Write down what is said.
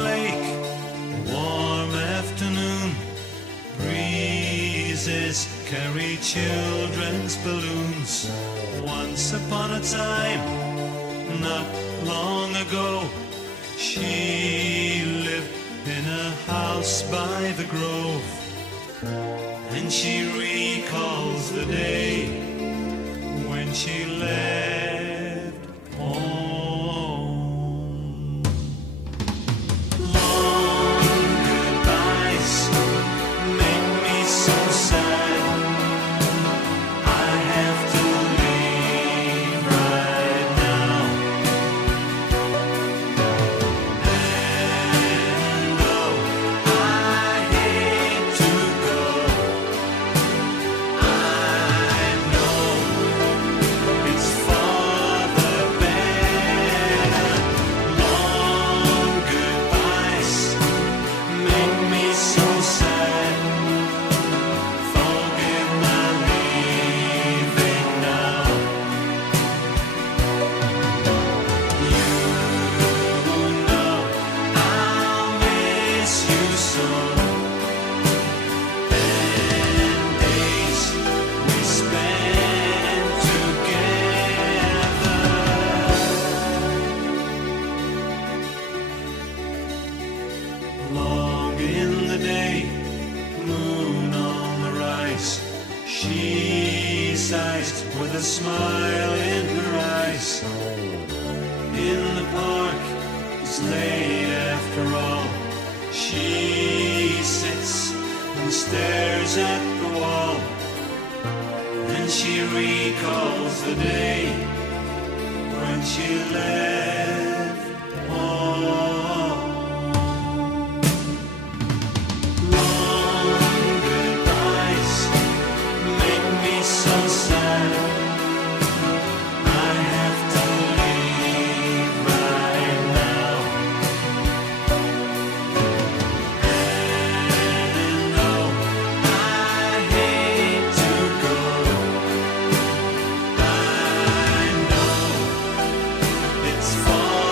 lake, warm afternoon breezes carry children's balloons. Once upon a time, not long ago, she lived in a house by the grove, and she recalls the day when she left home. Long goodbyes make me so sad. I have to leave right now. And though I hate to go, I know it's for the better. Long goodbyes make me so sad. Forgive my leaving now. You know I'll miss you so. And days we spent together. Long in the day, moon on the rise, she sighs with a smile in her eyes. In the park, it's late after all. She sits and stares at the wall, and she recalls the day when she left home. Long goodbyes make me so sad. I have to leave right now. And though I hate to go, I know it's for